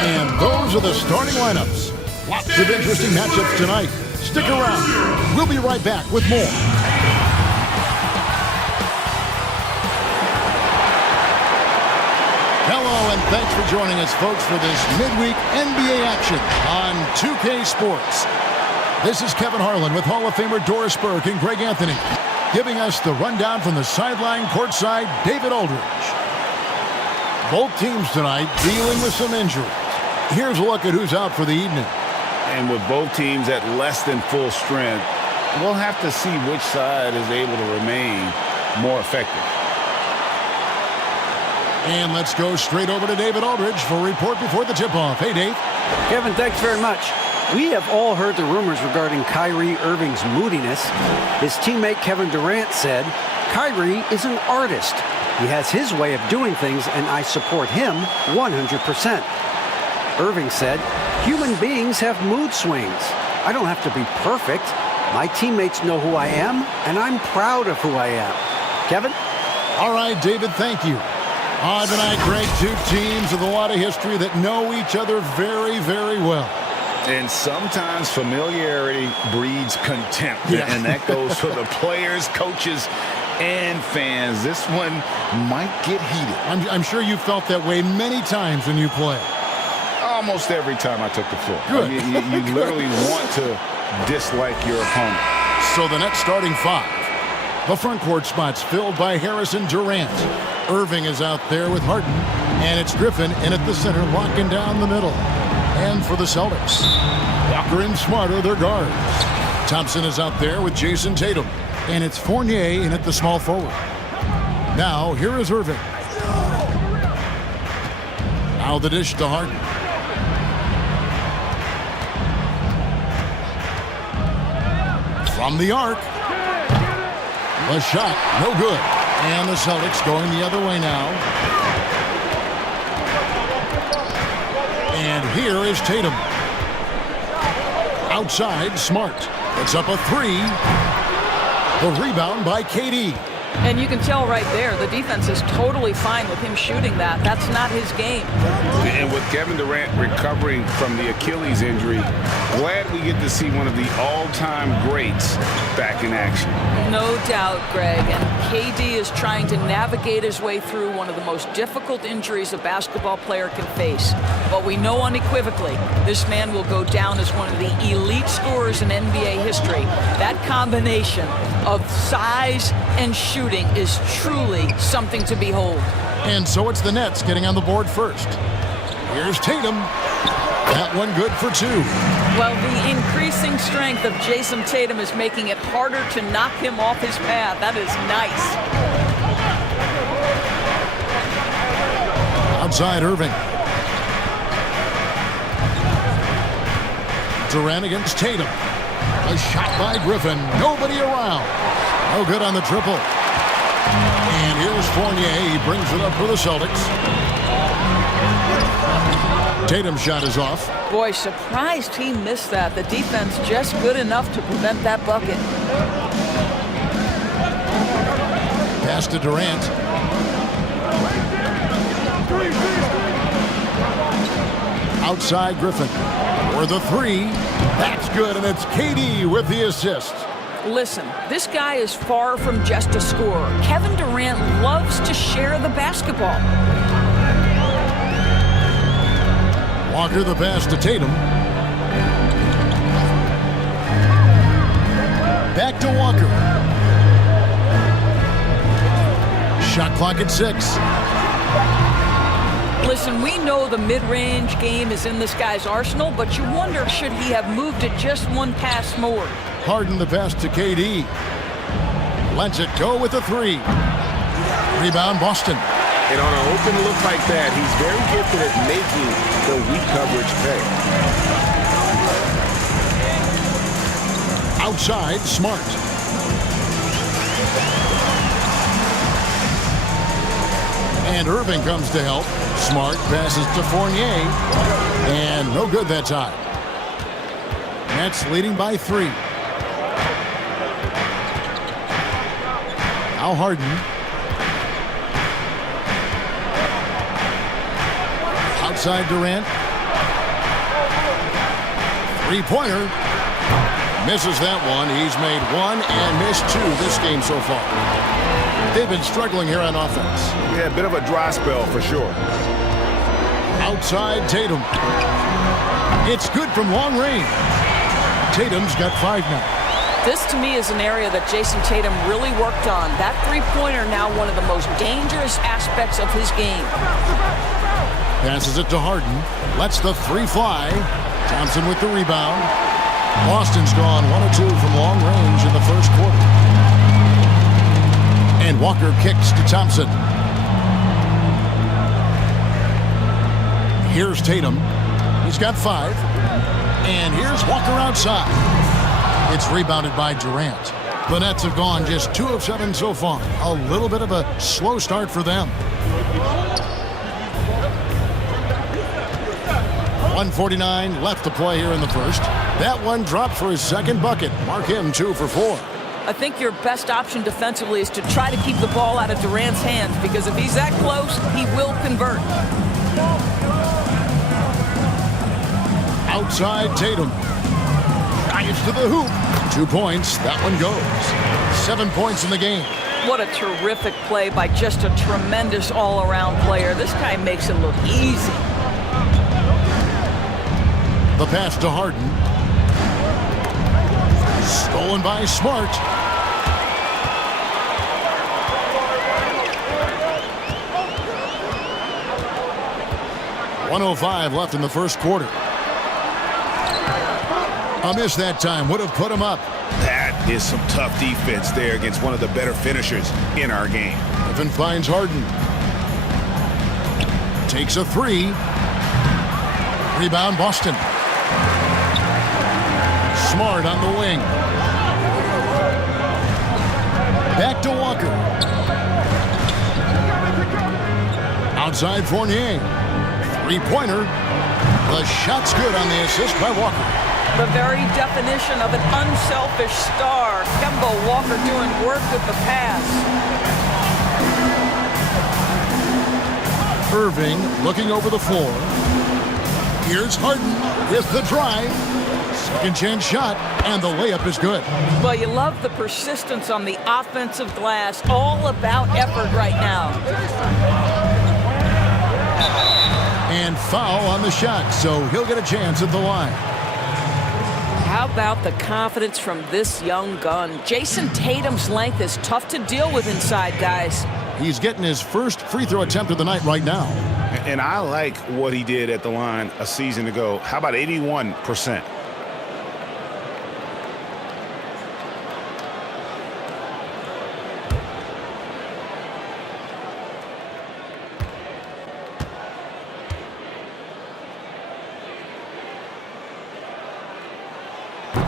And those are the starting lineups. Lots of interesting matchups tonight. Stick around. We'll be right back with more. Hello, and thanks for joining us, folks, for this midweek NBA action on 2K Sports. This is Kevin Harlan with Hall of Famer Doris Burke and Greg Anthony, giving us the rundown from the sideline courtside, David Aldridge. Both teams tonight dealing with some injuries. Here's a look at who's out for the evening. And with both teams at less than full strength, we'll have to see which side is able to remain more effective. And let's go straight over to David Aldridge for a report before the tip-off. Hey, Dave. Kevin, thanks very much. We have all heard the rumors regarding Kyrie Irving's moodiness. His teammate Kevin Durant said, "Kyrie is an artist. He has his way of doing things, and I support him 100%. Irving said, "Human beings have mood swings. I don't have to be perfect. My teammates know who I am, and I'm proud of who I am." Kevin? All right, David, thank you. Tonight, Greg, two teams with a lot of history that know each other very, very well. And sometimes familiarity breeds contempt. Yeah. And that goes for the players, coaches, and fans. This one might get heated. I'm sure you felt that way many times when you play. Almost every time I took the floor. Good. You literally want to dislike your opponent. So the next starting five. The front court spots filled by Harrison Durant. Irving is out there with Harden. And it's Griffin in at the center, locking down the middle. And for the Celtics, Walker and Smart are their guards. Thompson is out there with Jason Tatum. And it's Fournier in at the small forward. Now, here is Irving. Now the dish to Harden. From the arc. A shot, no good. And the Celtics going the other way now. And here is Tatum. Outside, Smart. It's up a three. The rebound by KD. And you can tell right there, the defense is totally fine with him shooting that. That's not his game. And with Kevin Durant recovering from the Achilles injury, glad we get to see one of the all-time greats back in action. No doubt, Greg. And KD is trying to navigate his way through one of the most difficult injuries a basketball player can face. But we know unequivocally this man will go down as one of the elite scorers in NBA history. That combination of size and shooting is truly something to behold. And so it's the Nets getting on the board first. Here's Tatum. That one good for two. Well, the increasing strength of Jason Tatum is making it harder to knock him off his path. That is nice. Outside Irving. Durant against Tatum. A shot by Griffin. Nobody around. No good on the triple. And here's Fournier. He brings it up for the Celtics. Tatum's shot is off. Boy, surprised he missed that. The defense just good enough to prevent that bucket. Pass to Durant. Outside Griffin. For the three. That's good, and it's KD with the assist. Listen, this guy is far from just a scorer. Kevin Durant loves to share the basketball. Walker the pass to Tatum. Back to Walker. Shot clock at 6. Listen, we know the mid-range game is in this guy's arsenal, but you wonder, should he have moved it just one pass more? Harden the pass to KD. Lets it go with a three. Rebound Boston. And on an open look like that, he's very gifted at making the weak coverage pay. Outside, Smart. And Irving comes to help. Smart passes to Fournier. And no good that time. Nets leading by 3. Now Harden. Outside Durant. Three-pointer. Misses that one. He's made one and missed two this game so far. They've been struggling here on offense. Yeah, a bit of a dry spell for sure. Outside Tatum. It's good from long range. Tatum's got 5 now. This, to me, is an area that Jason Tatum really worked on. That three-pointer now one of the most dangerous aspects of his game. Passes it to Harden. Lets the three fly. Thompson with the rebound. Boston's gone 1 of 2 from long range in the first quarter. And Walker kicks to Thompson. Here's Tatum. He's got 5. And here's Walker outside. It's rebounded by Durant. The Nets have gone just 2 of 7 so far. A little bit of a slow start for them. 1:49 left to play here in the first. That one dropped for his second bucket. Mark him 2 for 4. I think your best option defensively is to try to keep the ball out of Durant's hands, because if he's that close, he will convert. Outside Tatum. Drives to the hoop. 2 points. That one goes. 7 points in the game. What a terrific play by just a tremendous all-around player. This guy makes it look easy. The pass to Harden. Stolen by Smart. .105 left in the first quarter. A miss that time. Would have put him up. That is some tough defense there against one of the better finishers in our game. Griffin finds Harden. Takes a 3. Rebound Boston. Smart on the wing. Back to Walker. Outside Fournier. Three-pointer. The shot's good on the assist by Walker. The very definition of an unselfish star. Kemba Walker doing work with the pass. Irving looking over the floor. Here's Harden with the drive. Second chance shot, and the layup is good. Well, you love the persistence on the offensive glass. All about effort right now. And foul on the shot, so he'll get a chance at the line. How about the confidence from this young gun? Jason Tatum's length is tough to deal with inside, guys. He's getting his first free throw attempt of the night right now. And I like what he did at the line a season ago. How about 81%?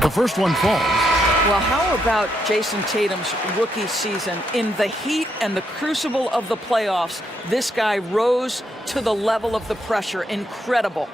The first one falls. Well, how about Jason Tatum's rookie season? In the heat and the crucible of the playoffs, this guy rose to the level of the pressure. Incredible.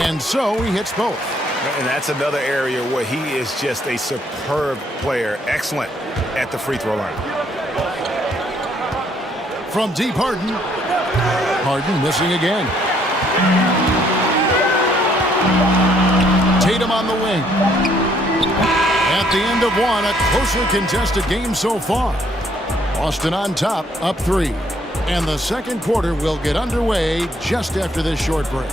And so he hits both. And that's another area where he is just a superb player. Excellent at the free throw line. From deep, Harden. Harden missing again. Tatum on the wing. At the end of one, a closely contested game so far. Boston on top, up 3. And the second quarter will get underway just after this short break.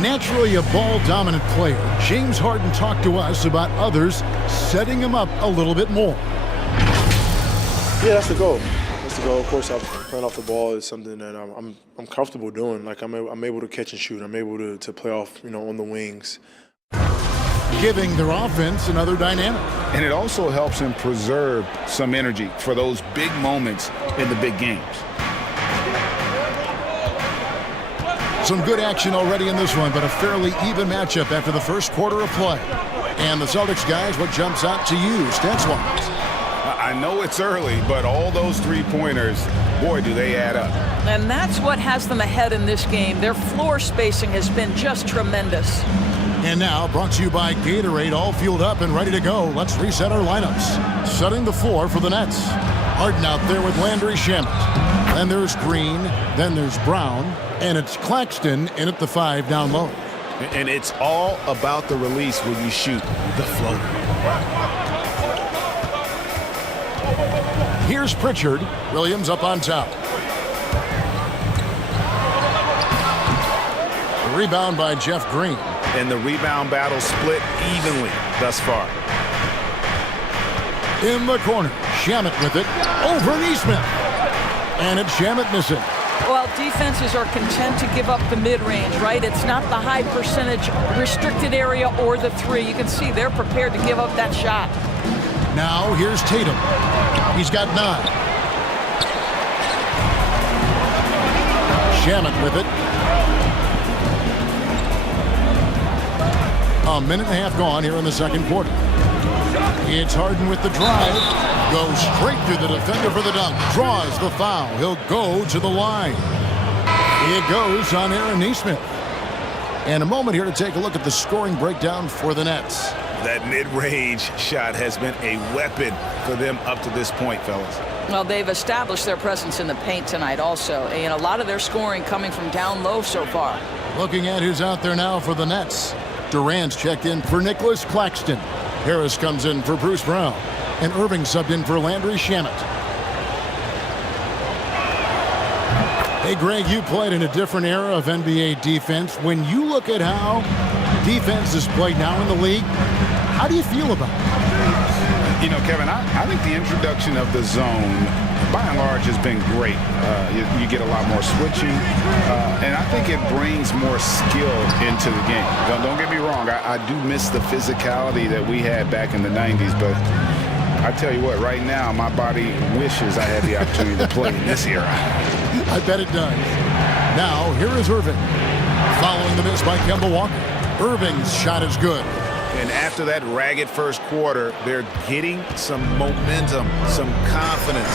Naturally a ball-dominant player, James Harden talked to us about others setting him up a little bit more. Yeah, that's the goal. That's the goal. Of course, playing off the ball is something that I'm comfortable doing. Like I'm able to catch and shoot. I'm able to play off, on the wings. Giving their offense another dynamic. And it also helps him preserve some energy for those big moments in the big games. Some good action already in this one, but a fairly even matchup after the first quarter of play. And the Celtics guys, what jumps out to you, stats-wise? I know it's early, but all those three-pointers, boy, do they add up. And that's what has them ahead in this game. Their floor spacing has been just tremendous. And now, brought to you by Gatorade, all fueled up and ready to go. Let's reset our lineups. Setting the floor for the Nets. Harden out there with Landry Shamet. Then there's Green. Then there's Brown. And it's Claxton in at the 5 down low. And it's all about the release when you shoot the floater. Here's Pritchard. Williams up on top. The rebound by Jeff Green. And the rebound battle split evenly thus far. In the corner, Shamet with it. Over Neesmith. And it's Shamet missing. Well, defenses are content to give up the mid-range, right? It's not the high percentage restricted area or the 3. You can see they're prepared to give up that shot. Now here's Tatum. He's got 9. Shamet with it. A minute and a half gone here in the second quarter. It's Harden with the drive. Goes straight through the defender for the dunk. Draws the foul. He'll go to the line. It goes on Aaron Neesmith. And a moment here to take a look at the scoring breakdown for the Nets. That mid-range shot has been a weapon for them up to this point, fellas. Well, they've established their presence in the paint tonight also. And a lot of their scoring coming from down low so far. Looking at who's out there now for the Nets. Durant's checked in for Nicholas Claxton. Harris comes in for Bruce Brown. And Irving subbed in for Landry Shamet. Hey, Greg, you played in a different era of NBA defense. When you look at how defense is played now in the league, how do you feel about it? You know, Kevin, I think the introduction of the zone, by and large, has been great. You get a lot more switching, and I think it brings more skill into the game. Don't get me wrong, I do miss the physicality that we had back in the 90s, but I tell you what, right now, my body wishes I had the opportunity to play in this era. I bet it does. Now, here is Irving. Following the miss by Kemba Walker. Irving's shot is good. And after that ragged first quarter, they're getting some momentum, some confidence.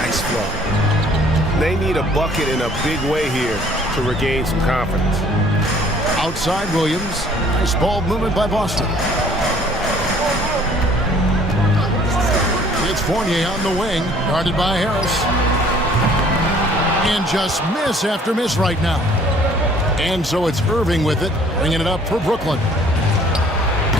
Nice flow. They need a bucket in a big way here to regain some confidence. Outside Williams. Nice ball movement by Boston. It's Fournier on the wing, guarded by Harris. And just miss after miss right now. And so it's Irving with it, bringing it up for Brooklyn.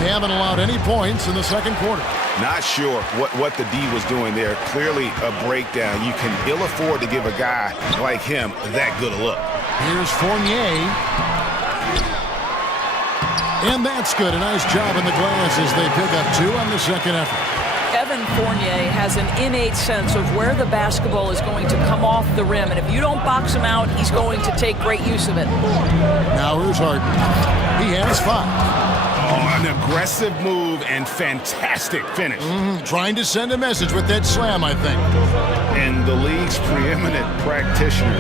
They haven't allowed any points in the second quarter. Not sure what the D was doing there. Clearly a breakdown. You can ill afford to give a guy like him that good a look. Here's Fournier. And that's good. A nice job in the glass as they pick up 2 on the second effort. Evan Fournier has an innate sense of where the basketball is going to come off the rim. And if you don't box him out, he's going to take great use of it. Now here's Harden. He has 5. Oh, an aggressive move and fantastic finish. Trying to send a message with that slam, I think. And the league's preeminent practitioner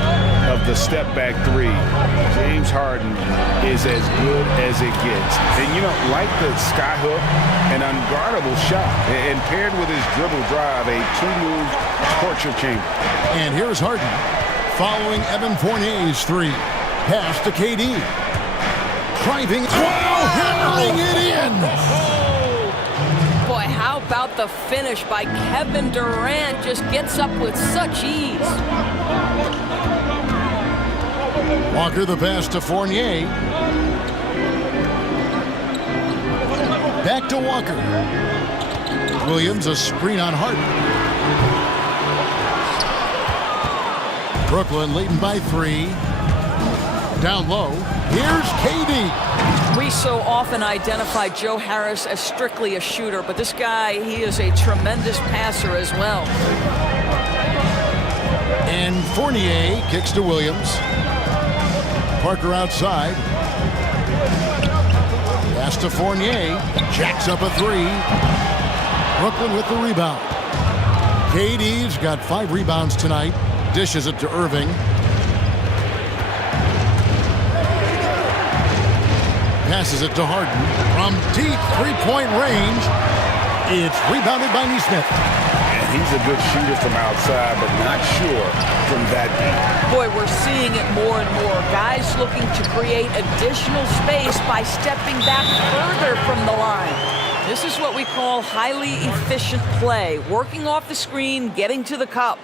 of the step-back 3, James Harden, is as good as it gets. And, you know, like the skyhook, an unguardable shot. And paired with his dribble drive, a 2-move torture chamber. And here's Harden following Evan Fournier's 3. Pass to KD. Driving. Hammering it in. Boy, how about the finish by Kevin Durant? Just gets up with such ease. Walker the pass to Fournier. Back to Walker. Williams a screen on Harden. Brooklyn leading by 3. Down low. Here's KD. We so often identify Joe Harris as strictly a shooter, but this guy, he is a tremendous passer as well. And Fournier kicks to Williams. Parker outside. Pass to Fournier. Jacks up a 3. Brooklyn with the rebound. KD's got 5 rebounds tonight. Dishes it to Irving. Passes it to Harden from deep 3-point range. It's rebounded by Neesmith. He's a good shooter from outside, but not sure from that deep. Boy, we're seeing it more and more. Guys looking to create additional space by stepping back further from the line. This is what we call highly efficient play. Working off the screen, getting to the cup.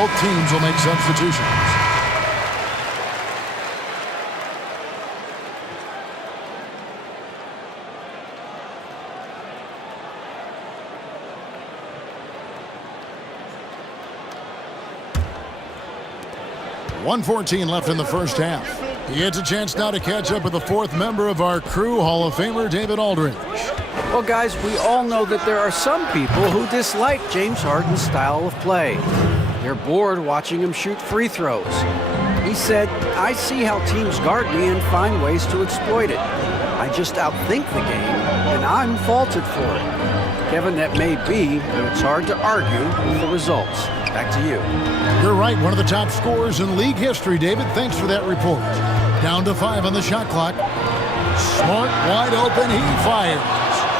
Both teams will make substitutions. .114 left in the first half. He gets a chance now to catch up with the fourth member of our crew, Hall of Famer David Aldridge. Well, guys, we all know that there are some people who dislike James Harden's style of play. They're bored watching him shoot free throws. He said, "I see how teams guard me and find ways to exploit it. I just outthink the game, and I'm faulted for it." Kevin, that may be, but it's hard to argue with the results. Back to you. You're right, one of the top scorers in league history, David. Thanks for that report. Down to 5 on the shot clock. Smart, wide open, he fires.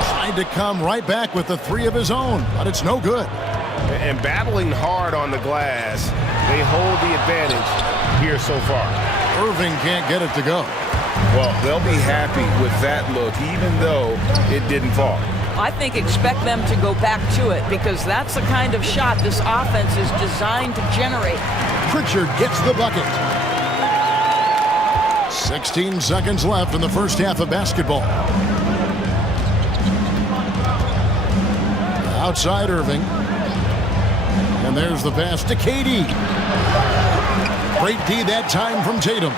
Tried to come right back with the 3 of his own, but it's no good. And battling hard on the glass, they hold the advantage here so far. Irving can't get it to go. Well, they'll be happy with that look, even though it didn't fall. I think expect them to go back to it because that's the kind of shot this offense is designed to generate. Pritchard gets the bucket. 16 seconds left in the first half of basketball. Outside Irving. And there's the pass to KD. Great D that time from Tatum.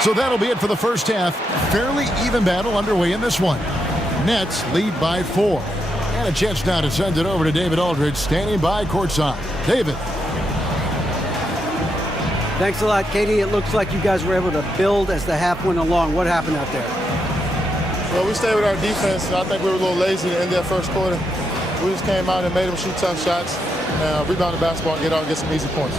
So that'll be it for the first half. Fairly even battle underway in this one. Nets lead by 4. And a chance now to send it over to David Aldridge, standing by courtside. David. Thanks a lot, Katie. It looks like you guys were able to build as the half went along. What happened out there? Well, we stayed with our defense. I think we were a little lazy in that first quarter. We just came out and made them shoot tough shots, rebound the basketball, and get some easy points.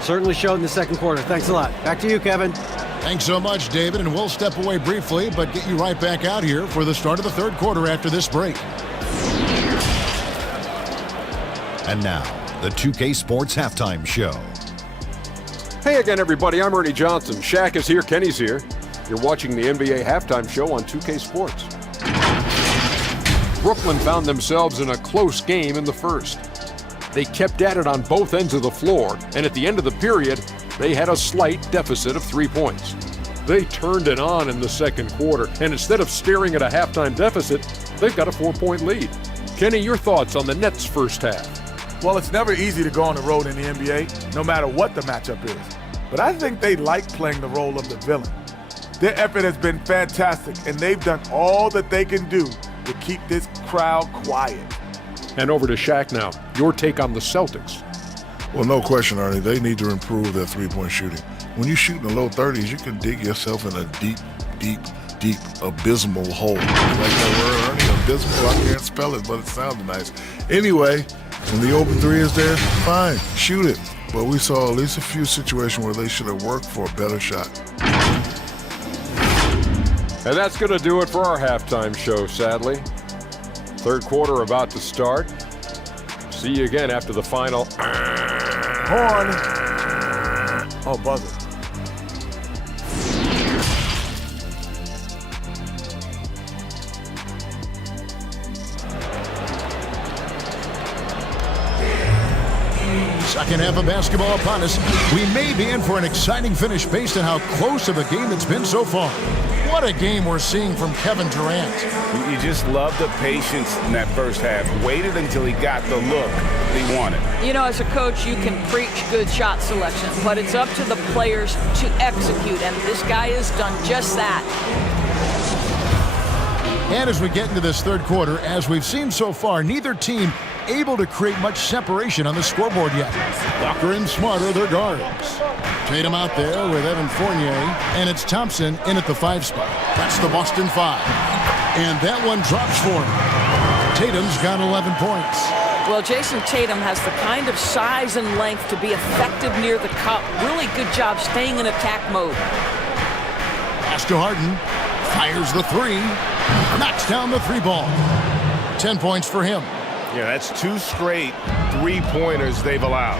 Certainly showed in the second quarter. Thanks a lot. Back to you, Kevin. Thanks so much, David, and we'll step away briefly, but get you right back out here for the start of the third quarter after this break. And now, the 2K Sports Halftime Show. Hey again, everybody. I'm Ernie Johnson. Shaq is here. Kenny's here. You're watching the NBA Halftime Show on 2K Sports. Brooklyn found themselves in a close game in the first. They kept at it on both ends of the floor, and at the end of the period, they had a slight deficit of 3 points. They turned it on in the second quarter, and instead of staring at a halftime deficit, they've got a 4-point lead. Kenny, your thoughts on the Nets' first half? Well, it's never easy to go on the road in the NBA, no matter what the matchup is. But I think they like playing the role of the villain. Their effort has been fantastic, and they've done all that they can do to keep this crowd quiet. And over to Shaq now. Your take on the Celtics. Well, no question, Ernie. They need to improve their three-point shooting. When you shoot in the low 30s, you can dig yourself in a deep, abysmal hole. You like that word, Ernie? Abysmal? I can't spell it, but it sounds nice. Anyway, when the open three is there, fine, shoot it. But we saw at least a few situations where they should have worked for a better shot. And that's going to do it for our halftime show, sadly. Third quarter about to start. See you again after the final. Horn. Oh, buzzer. Second half of basketball upon us. We may be in for an exciting finish based on how close of a game it's been so far. What a game we're seeing from Kevin Durant. You just love the patience in that first half. Waited until he got the look he wanted. You know, as a coach, you can preach good shot selection, but it's up to the players to execute, and this guy has done just that. And as we get into this third quarter, as we've seen so far, neither team able to create much separation on the scoreboard yet. Walker and Smart are their guards. Tatum out there with Evan Fournier, and it's Thompson in at the 5 spot. That's the Boston 5. And that one drops for him. Tatum's got 11 points. Well, Jason Tatum has the kind of size and length to be effective near the cup. Really good job staying in attack mode. Pass to Harden. Fires the 3. Knocks down the 3 ball. 10 points for him. Yeah, that's 2 straight 3-pointers they've allowed.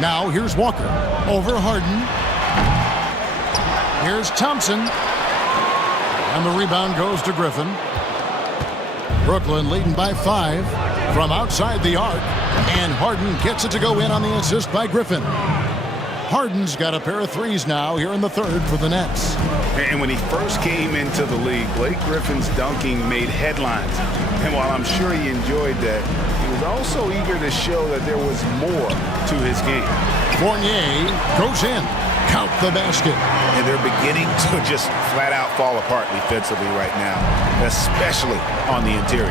Now here's Walker. Over Harden. Here's Thompson. And the rebound goes to Griffin. Brooklyn leading by 5 from outside the arc. And Harden gets it to go in on the assist by Griffin. Harden's got a pair of 3s now here in the third for the Nets. And when he first came into the league, Blake Griffin's dunking made headlines. And while I'm sure he enjoyed that, he was also eager to show that there was more to his game. Fournier goes in. Count the basket. And they're beginning to just flat out fall apart defensively right now, especially on the interior.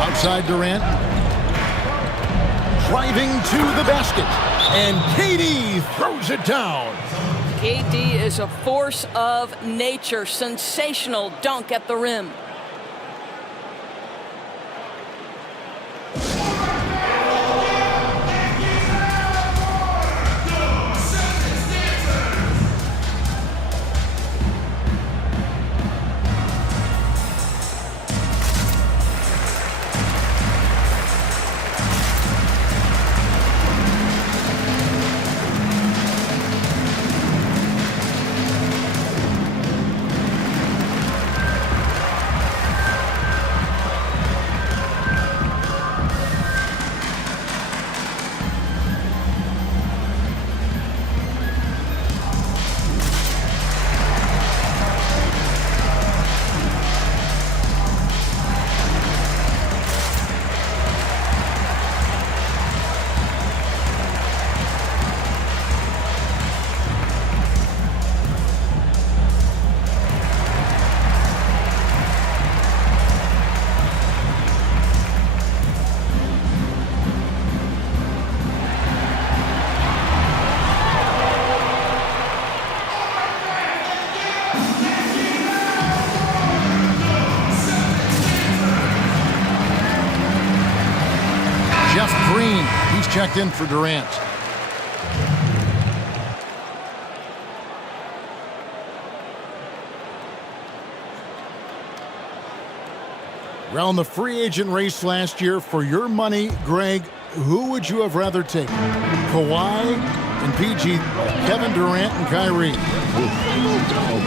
Outside Durant. Driving to the basket. And KD throws it down. KD is a force of nature. Sensational dunk at the rim. Checked in for Durant. Around the free agent race last year, for your money, Greg, who would you have rather taken? Kawhi and PG, Kevin Durant and Kyrie.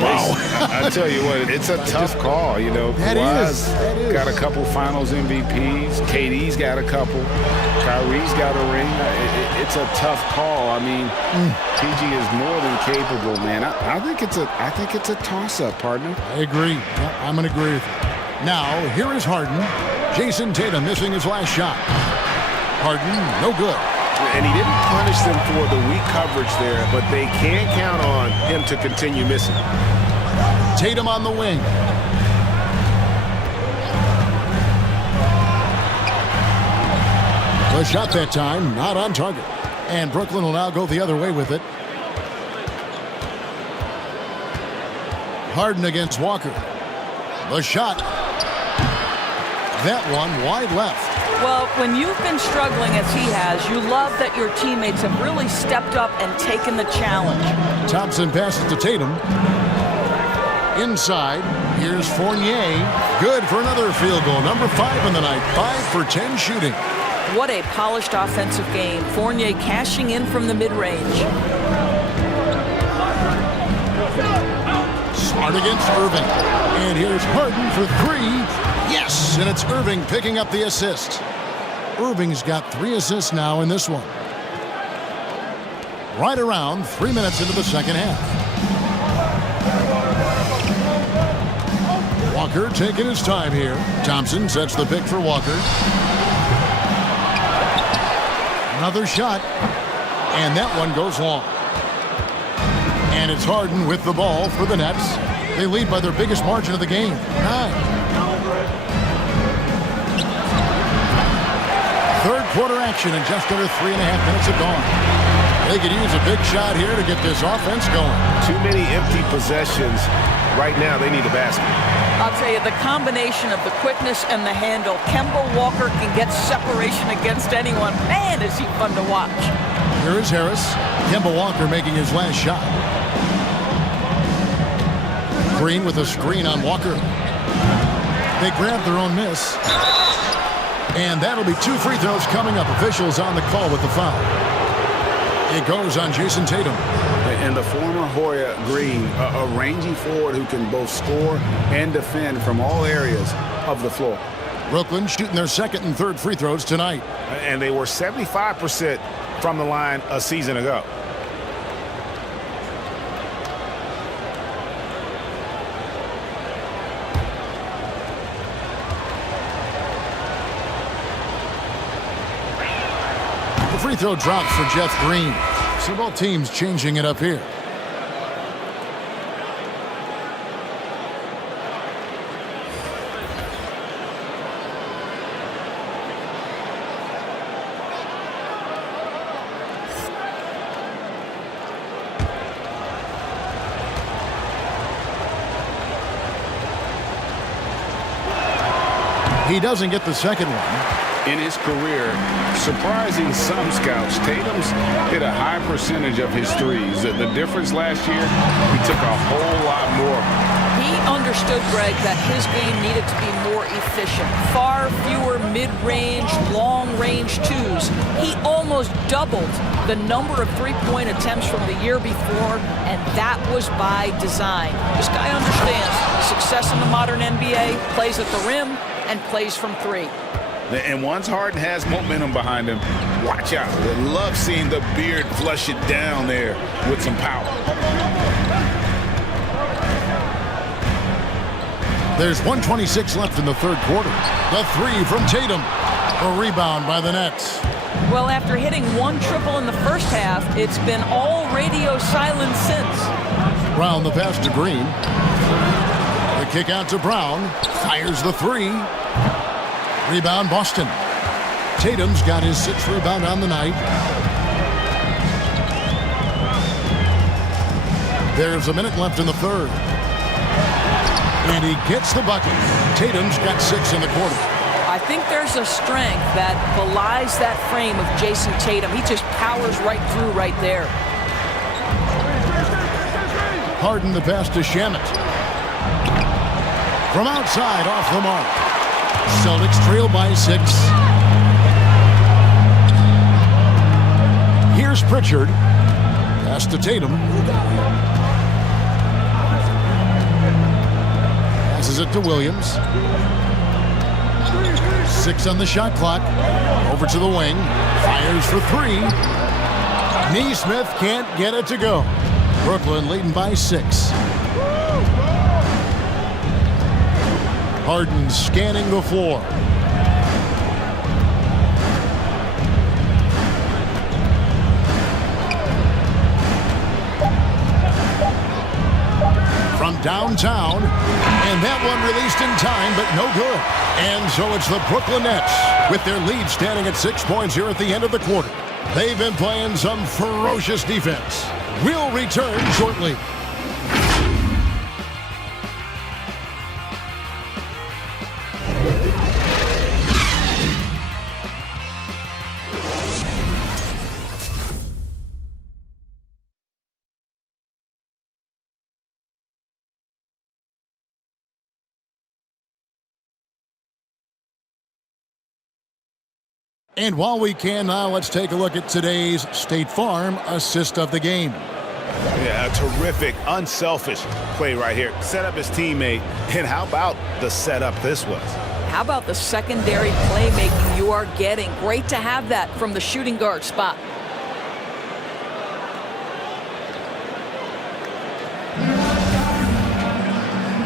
Wow. I tell you what, it's a tough call, you know. That is. Got a couple finals MVPs. KD's got a couple. Kyrie's got a ring. It's a tough call. I mean, PG is more than capable, man. I think it's a toss-up, partner. I agree. Yeah, I'm going to agree with you. Now, here is Harden. Jason Tatum missing his last shot. Harden, no good. And he didn't punish them for the weak coverage there, but they can't count on him to continue missing. Tatum on the wing. The shot that time, not on target. And Brooklyn will now go the other way with it. Harden against Walker. The shot. That one wide left. Well, when you've been struggling as he has, you love that your teammates have really stepped up and taken the challenge. Thompson passes to Tatum. Inside, here's Fournier. Good for another field goal. Number 5 in the night. 5 for 10 shooting. What a polished offensive game. Fournier cashing in from the mid-range. Smart against Irving. And here's Harden for 3. Yes, and it's Irving picking up the assist. Irving's got 3 assists now in this one. Right around 3 minutes into the second half. Walker taking his time here. Thompson sets the pick for Walker. Another shot. And that one goes long. And it's Harden with the ball for the Nets. They lead by their biggest margin of the game, 9. Third quarter action and just under 3.5 minutes have gone. They could use a big shot here to get this offense going. Too many empty possessions. Right now, they need a basket. I'll tell you, the combination of the quickness and the handle, Kemba Walker can get separation against anyone. Man, is he fun to watch. Here is Harris. Kemba Walker making his last shot. Green with a screen on Walker. They grab their own miss. And that'll be 2 free throws coming up. Officials on the call with the foul. It goes on Jason Tatum. And the former Hoya Green, a rangy forward who can both score and defend from all areas of the floor. Brooklyn shooting their second and third free throws tonight. And they were 75% from the line a season ago. The free throw drops for Jeff Green. So both teams changing it up here. He doesn't get the second one. In his career, surprising some scouts, Tatum's hit a high percentage of his threes. The difference last year, he took a whole lot more. He understood, Greg, that his game needed to be more efficient. Far fewer mid-range, long-range twos. He almost doubled the number of three-point attempts from the year before, and that was by design. This guy understands success in the modern NBA, plays at the rim, and plays from 3. And once Harden has momentum behind him, watch out. I love seeing the beard flush it down there with some power. There's 1:26 left in the third quarter. The 3 from Tatum. A rebound by the Nets. Well, after hitting 1 triple in the first half, it's been all radio silence since. Brown the pass to Green. The kick out to Brown. Fires the 3. Rebound Boston. Tatum's got his 6th rebound on the night. There's a minute left in the third. And he gets the bucket. Tatum's got 6 in the quarter. I think there's a strength that belies that frame of Jason Tatum. He just powers right through right there. Harden the pass to Shamet. From outside, off the mark. Celtics trail by 6. Here's Pritchard. Pass to Tatum. Passes it to Williams. 6 on the shot clock. Over to the wing. Fires for 3. Neesmith can't get it to go. Brooklyn leading by 6. Harden scanning the floor. From downtown, and that one released in time, but no good. And so it's the Brooklyn Nets with their lead standing at 6 points here at the end of the quarter. They've been playing some ferocious defense. We'll return shortly. And while we can now, let's take a look at today's State Farm assist of the game. Yeah, a terrific, unselfish play right here. Set up his teammate, and how about the setup this was? How about the secondary playmaking you are getting? Great to have that from the shooting guard spot.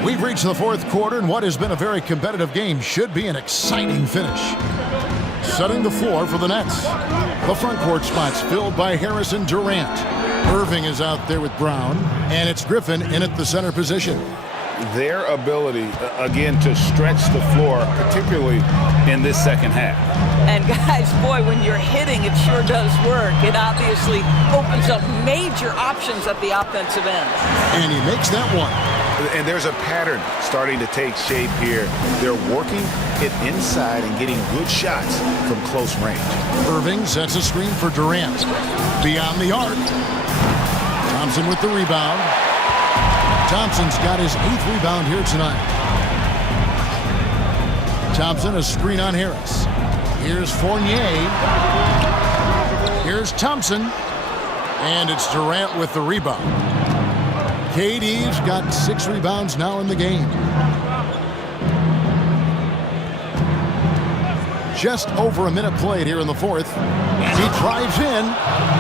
We've reached the fourth quarter, and what has been a very competitive game should be an exciting finish. Setting the floor for the Nets. The front court spot's filled by Harris and Durant. Irving is out there with Brown, and it's Griffin in at the center position. Their ability, again, to stretch the floor, particularly in this second half. And guys, boy, when you're hitting, it sure does work. It obviously opens up major options at the offensive end. And he makes that one. And there's a pattern starting to take shape here. They're working it inside and getting good shots from close range. Irving sets a screen for Durant. Beyond the arc. Thompson with the rebound. Thompson's got his 8th rebound here tonight. Thompson, a screen on Harris. Here's Fournier. Here's Thompson. And it's Durant with the rebound. KD's got 6 rebounds now in the game. Just over a minute played here in the fourth. And he drives in.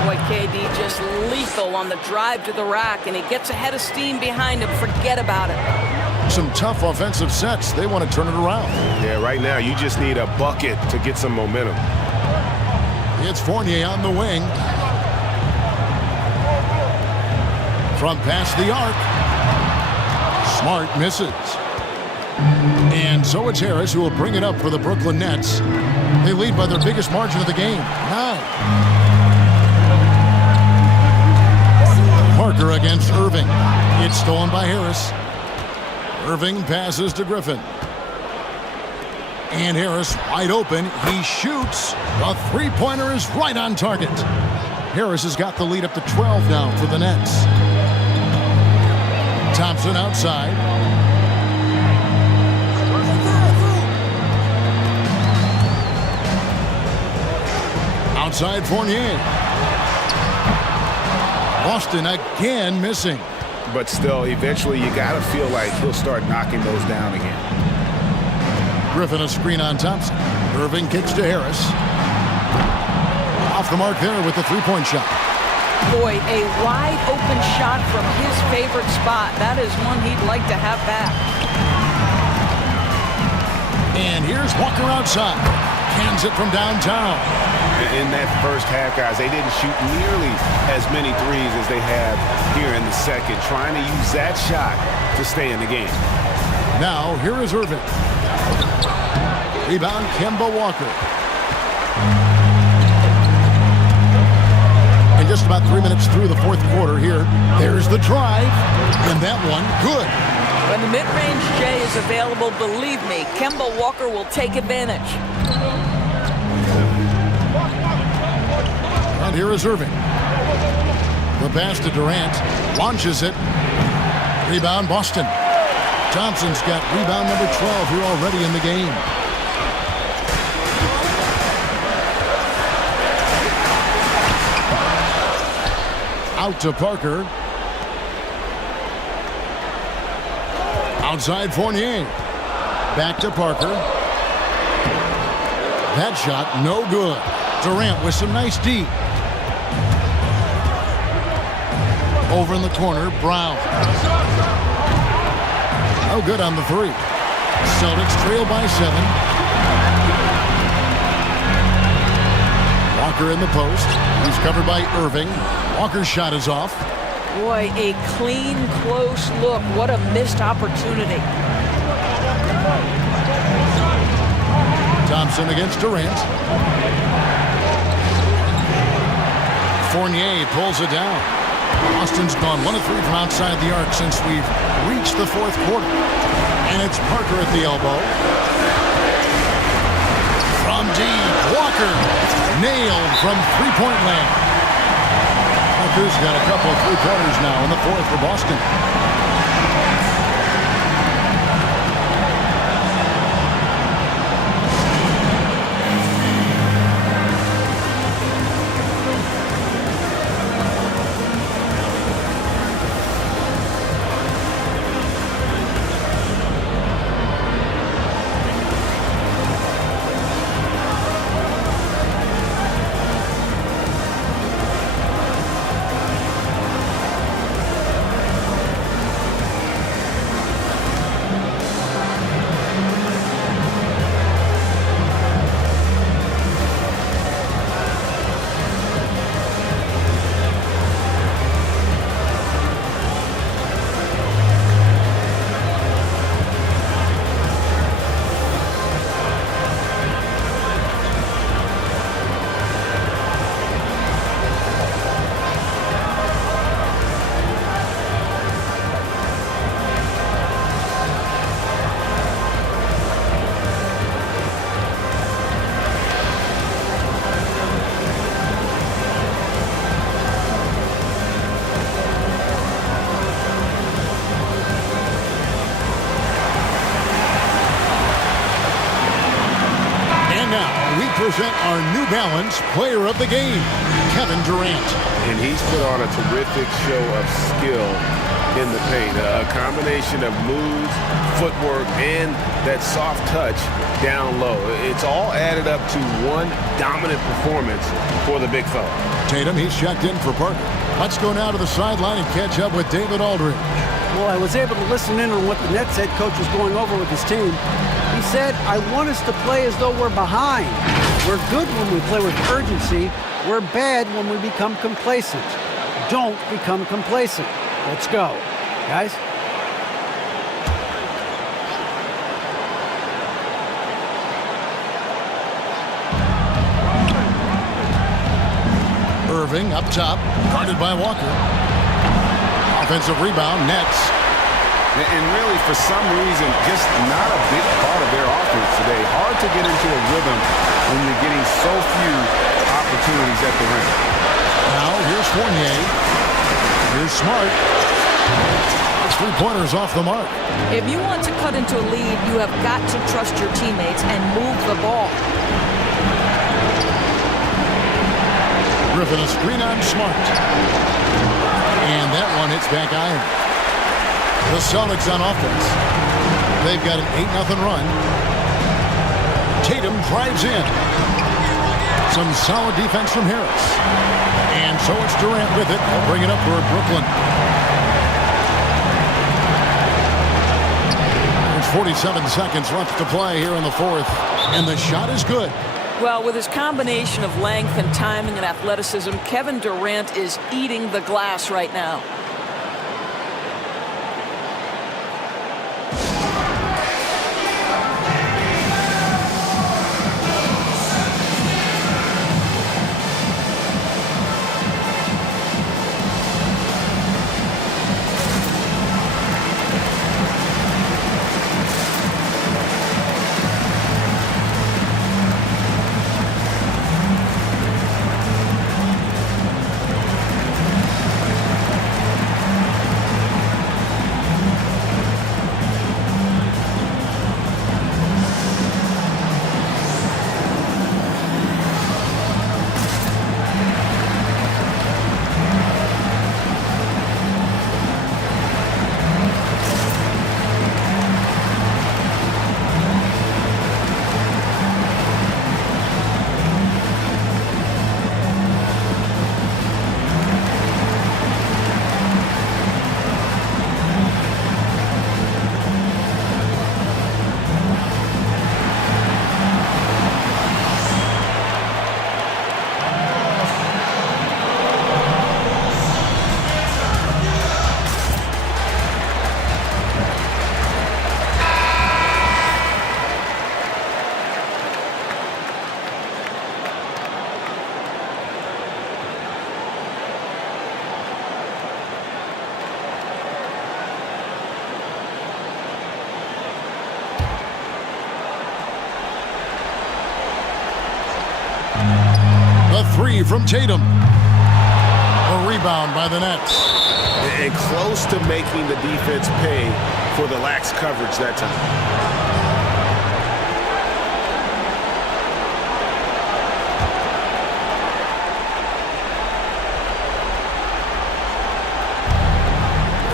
Boy, KD just lethal on the drive to the rack, and he gets ahead of steam behind him. Forget about it. Some tough offensive sets. They want to turn it around. Yeah, right now you just need a bucket to get some momentum. It's Fournier on the wing. From past the arc. Smart misses. And so it's Harris who will bring it up for the Brooklyn Nets. They lead by their biggest margin of the game, 9. Parker against Irving. It's stolen by Harris. Irving passes to Griffin. And Harris wide open. He shoots. The three-pointer is right on target. Harris has got the lead up to 12 now for the Nets. Thompson outside. Outside Fournier. Boston again missing. But still, eventually you got to feel like he'll start knocking those down again. Griffin a screen on Thompson. Irving kicks to Harris. Off the mark there with the three-point shot. Boy, a wide open shot from his favorite spot. That is one he'd like to have back. And here's Walker outside. Cans it from downtown. In that first half, guys, they didn't shoot nearly as many threes as they have here in the second, trying to use that shot to stay in the game. Now, here is Irving. Rebound, Kemba Walker. And just about 3 minutes through the fourth quarter here. There's the drive. And that one, good. When the mid-range J is available, believe me, Kemba Walker will take advantage. And here is Irving. The pass to Durant. Launches it. Rebound, Boston. Thompson's got rebound number 12 here already in the game. Out to Parker. Outside Fournier. Back to Parker. That shot, no good. Durant with some nice D. Over in the corner, Brown. No good on the three. Celtics trail by 7. Walker in the post. He's covered by Irving. Walker's shot is off. Boy, a clean, close look. What a missed opportunity. Thompson against Durant. Fournier pulls it down. Boston's gone 1 of 3 from outside the arc since we've reached the fourth quarter. And it's Parker at the elbow. From deep, Walker nailed from three-point land. Parker's got a couple of three-pointers now in the fourth for Boston. present our New Balance Player of the Game, Kevin Durant. And he's put on a terrific show of skill in the paint. A combination of moves, footwork, and that soft touch down low. It's all added up to one dominant performance for the big fella. Tatum, he's checked in for Parker. Let's go now to the sideline and catch up with David Aldridge. Well, I was able to listen in on what the Nets head coach was going over with his team. He said, I want us to play as though we're behind. We're good when we play with urgency. We're bad when we become complacent. Don't become complacent. Let's go, guys. Irving up top, guarded by Walker. Offensive rebound, Nets. And really, for some reason, just not a big part of their offense today. Hard to get into a rhythm when you're getting so few opportunities at the rim. Now, here's Fournier. Here's Smart. His three-pointers off the mark. If you want to cut into a lead, you have got to trust your teammates and move the ball. Griffin a screen on Smart. And that one hits back iron. The Celtics on offense. They've got an 8-0 run. Tatum drives in. Some solid defense from Harris. And so it's Durant with it. They'll bring it up toward Brooklyn. There's 47 seconds left to play here in the fourth. And the shot is good. Well, with his combination of length and timing and athleticism, Kevin Durant is eating the glass right now. A three from Tatum. A rebound by the Nets. And close to making the defense pay for the lax coverage that time.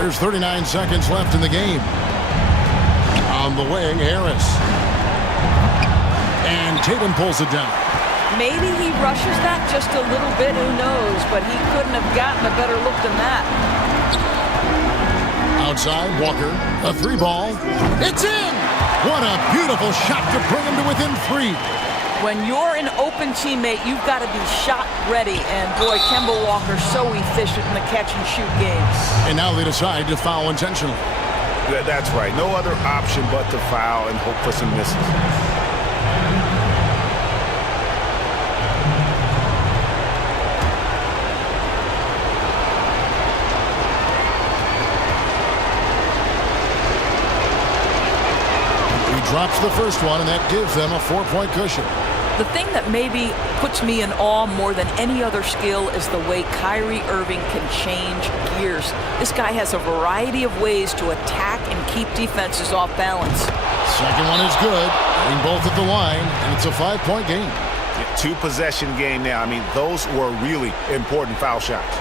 There's 39 seconds left in the game. On the wing, Harris. And Tatum pulls it down. Maybe he rushes that just a little bit, who knows, but he couldn't have gotten a better look than that. Outside, Walker, a three ball. It's in! What a beautiful shot to bring him to within three. When you're an open teammate, you've got to be shot ready, and boy, Kemba Walker so efficient in the catch-and-shoot game. And now they decide to foul intentionally. That's right. No other option but to foul and hope for some misses. Drops the first one, and that gives them a 4-point cushion. The thing that maybe puts me in awe more than any other skill is the way Kyrie Irving can change gears. This guy has a variety of ways to attack and keep defenses off balance. Second one is good. Getting both at the line, and it's a 5-point game. Two-possession game now. I mean, those were really important foul shots.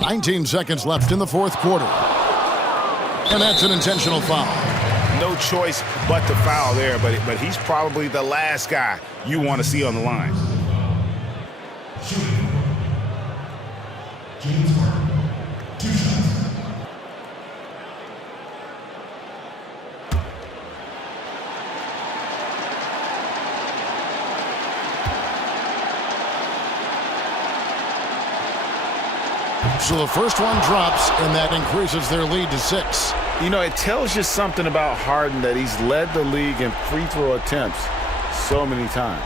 "19 seconds left in the fourth quarter. And that's an intentional foul. No choice but to foul there, but he's probably the last guy you want to see on the line. So the first one drops, and that increases their lead to 6. You know, it tells you something about Harden that he's led the league in free throw attempts so many times.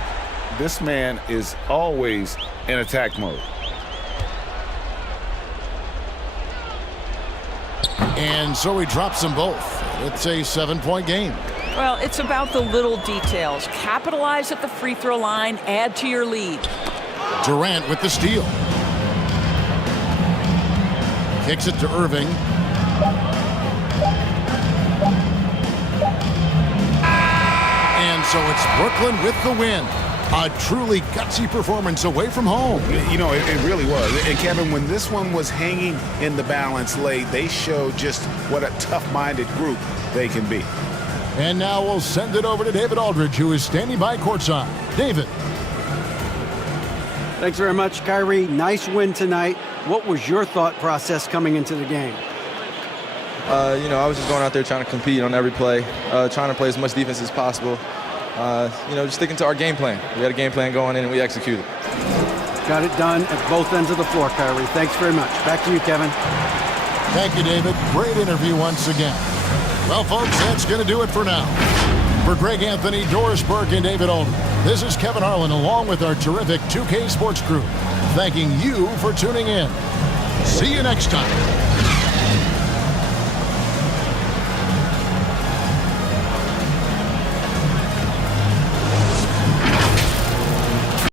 This man is always in attack mode. And so he drops them both. It's a 7-point game. Well, it's about the little details. Capitalize at the free throw line, add to your lead. Durant with the steal. Kicks it to Irving. And so it's Brooklyn with the win. A truly gutsy performance away from home. You know, it really was. And Kevin, when this one was hanging in the balance late, they showed just what a tough-minded group they can be. And now we'll send it over to David Aldridge, who is standing by courtside. David. Thanks very much, Kyrie. Nice win tonight. What was your thought process coming into the game? You know, I was just going out there trying to compete on every play, trying to play as much defense as possible. You know, just sticking to our game plan. We had a game plan going in, and we executed. Got it done at both ends of the floor, Kyrie. Thanks very much. Back to you, Kevin. Thank you, David. Great interview once again. Well, folks, that's going to do it for now. For Greg Anthony, Doris Burke, and David Aldridge, this is Kevin Harlan along with our terrific 2K Sports crew, thanking you for tuning in. See you next time.